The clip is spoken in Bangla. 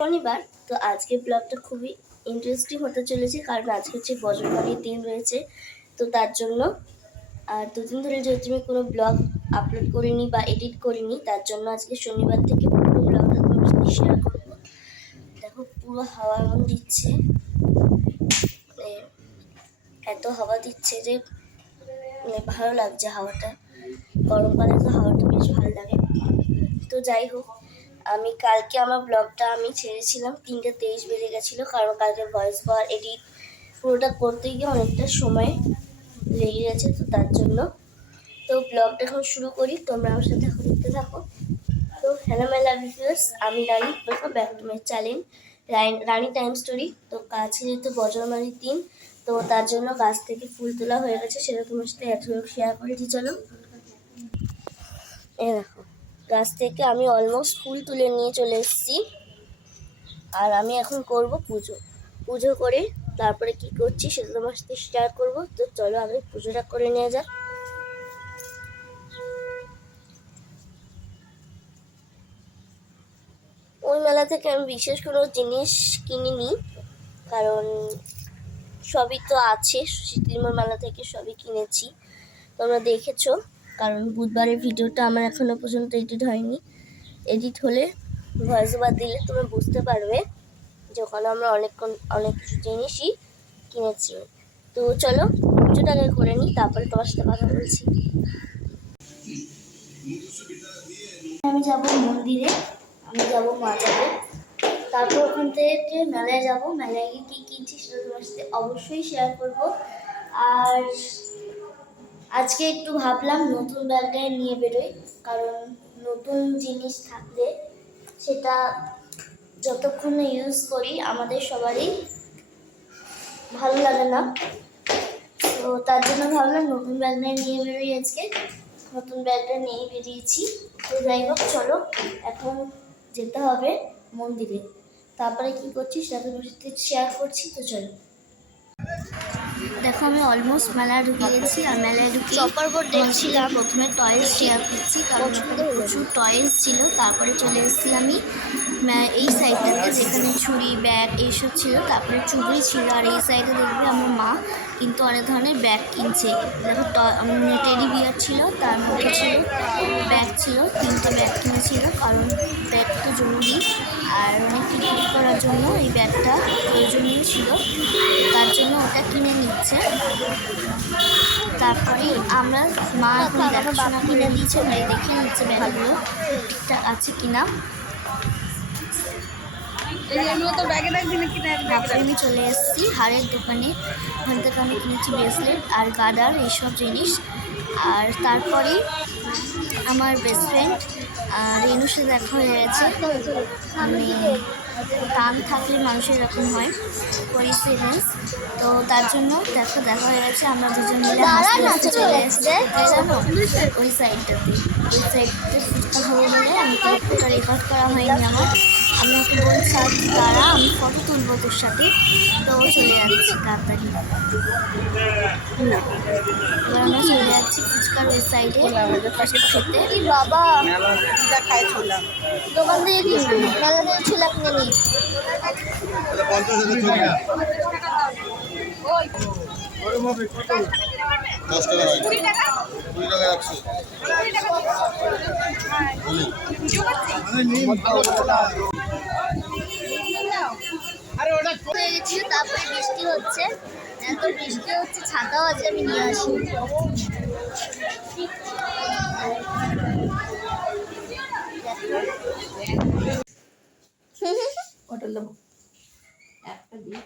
শনিবার। তো আজকে ব্লগটা খুবই ইন্টারেস্টিং হতে চলেছে, কারণ আজকে হচ্ছে বজ্রপানির দিন রয়েছে। তো তার জন্য আর দুদিন ধরে যেহেতু আমি কোনো ব্লগ আপলোড করিনি বা এডিট করিনি, তার জন্য আজকে শনিবার থেকে পুরো ব্লগটা তোমার সাথে শেয়ার করবো। দেখো পুরো হাওয়া এমন দিচ্ছে, মানে এত হাওয়া দিচ্ছে যে মানে ভালো লাগছে হাওয়াটা। গরমকালে তো হাওয়াটা বেশ ভালো লাগে। তো যাই হোক, আমি কালকে আমার ব্লগটা আমি ছেড়েছিলাম 3:23 বেজে গেছিলো, কারণ কালকে ভয়েস ওভার এডিট পুরোটা করতে গিয়ে অনেকটা সময় লেগে গেছে। তো তার জন্য তো ব্লগটা এখন শুরু করি, তোমরা আমার সাথে এখন দেখতে থাকো। তো হ্যালো মাই লাভলি ভিউয়ার্স, আমি Rani, welcome back to my channel Rani time story. তো কাছে যেহেতু বজ্রমানির দিন, তো তার জন্য গাছ থেকে ফুল তোলা হয়ে গেছে, সেটা তোমার সাথে একসঙ্গে শেয়ার করেছি। চলো এই দেখো, গাছ থেকে আমি অলমোস্ট ফুল তুলে নিয়ে চলে এসেছি, আর আমি এখন করব পুজো করে তারপরে কি করছি সেটা তোমার সাথে শেয়ার করবো। তো চলো আগে পুজোটা করে নিয়ে যাক। ওই মেলা থেকে আমি বিশেষ কোনো জিনিস কিনিনি, কারণ সবই তো আছে, শীতলিমোর মেলা থেকে সবই কিনেছি, তোমরা দেখেছো। কারণ বুধবারের ভিডিওটা আমার এখনো পর্যন্ত এডিট হয়নি, এডিট হলে ভয়েস ওভার দিলে তোমরা বুঝতে পারবে যে ওখানে আমরা অনেক জিনিসই কিনেছি। তো চলো পুজোটা আগে করে নিই, তারপরে তোমার সাথে কথা বলছি। আমি যাব মন্দিরে, আমি যাব মা যাবে, তারপর ওখান থেকে মেলায় যাব। মেলায় গিয়ে কী কিনছি সেটা তোমার সাথে অবশ্যই শেয়ার করব। আর আজকে একটু ভাবলাম নতুন ব্যাগটাই নিয়ে বেরোই, কারণ নতুন জিনিস থাকলে সেটা যতক্ষণ না ইউজ করি আমাদের সবারই ভালো লাগে না। তো তার জন্য ভাবলাম নতুন ব্যাগটা নিয়ে বেরোই আজকে। নতুন ব্যাগটা নিয়ে বেরিয়েছি। তো যাই হোক, চলো এখন যেতে হবে মন্দিরে, তারপরে কি করছি সেটা তোমার সাথে শেয়ার করছি। তো চলো, দেখো আমি অলমোস্ট মেলায় ঢুকে গেছি, আর মেলায় ঢুকে চপার বোর্ড দেখছিলাম। প্রথমে টয়েস শেয়ার করছি, কারণ প্রচুর টয়েস ছিল। তারপরে চলে এসেছি আমি এই সাইডটাতে, যেখানে ছুরি ব্যাগ এইসব ছিল, তারপরে চুড়ি ছিল। আর এই সাইডে দেখবে আমার মা কিন্তু অনেক ধরনের ব্যাগ কিনছে। দেখো টেডি বিয়ার ছিল, তার মধ্যে ছিল ব্যাগ ছিল, 3টে ব্যাগ কিনেছিল, কারণ ব্যাগ তো জরুরি আর অনেক পিকনিক করার জন্য এই ব্যাগটা প্রয়োজনীয় ছিল, তার জন্য ওটা কিনে নিচ্ছে। তারপরে আমরা মা এখন দেখাশোনা করে দিচ্ছে, মানে দেখে নিচ্ছে ব্যাগগুলো ঠিকঠাক আছে কিনা। তারপরে আমি চলে এসেছি হারের দোকানে, ওখান থেকে আমি কিনেছি ব্রেসলেট আর গার্ডার এইসব জিনিস। আর তারপরে আমার বেস্ট ফ্রেন্ড রেনুর সাথে দেখা হয়ে গেছে। মানে টান থাকলে মানুষের এরকম হয়, কোইন্সিডেন্স। তো তার জন্য দেখা হয়ে গেছে, আমরা দুজন মিলে হাসতে চলে এসেছি। জানো ওই সাইডটাতে ফুচকা খাবো বলে, আমি তো ফটো রেকর্ড করা হয়নি আমার। আমি ওকে বলছি তারা আমি ফটো তুলবো তোর সাথে, তো চলে যাচ্ছি তাড়াতাড়ি। এবার আমরা চলে যাচ্ছি ফুচকার ওই সাইডে খেতে। বাবা দোকান থেকে কিনবি, মেলা থেকে ছোলা কিনে নিই। তারপরে বৃষ্টি হচ্ছে, এত বৃষ্টি হচ্ছে, ছাতাও আছে, আমি নিয়ে আসি। হোটেল দেবো একটা দিয়ে।